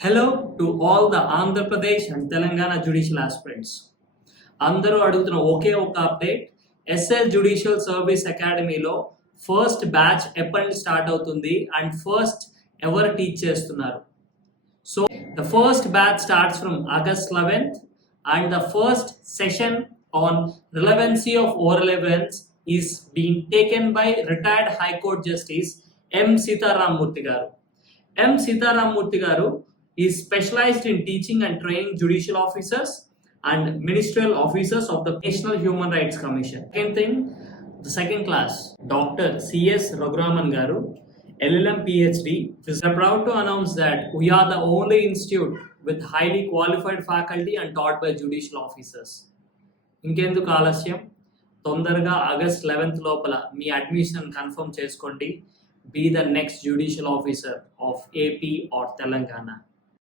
Hello to all the Andhra Pradesh అండ్ Telangana judicial aspirants. అందరూ అడుగుతున్న ఒకే ఒక అప్డేట్, ఎస్ఎల్ జ్యుడిషియల్ సర్వీస్ అకాడమీలో ఫస్ట్ బ్యాచ్ ఎప్పటి స్టార్ట్ అవుతుంది అండ్ ఫస్ట్ ఎవరు టీచ్ చేస్తున్నారు. So the first batch starts from August 11th and the first session on relevancy of oral evidence is being taken by retired High Court Justice M. Sitaram Murthy garu. M. Sitaram Murthy garu is specialized in teaching and training judicial officers and ministerial officers of the National Human Rights Commission. Second thing, the second class, Dr. C.S. Raguraman Garu, LLM PhD. We are proud to announce that we are the only institute with highly qualified faculty and taught by judicial officers. ఇంకెందుకు ఆలస్యం, తొందరగా August 11th లోపల మీ admission confirm చేసుకోండి. Be the next judicial officer of AP or Telangana.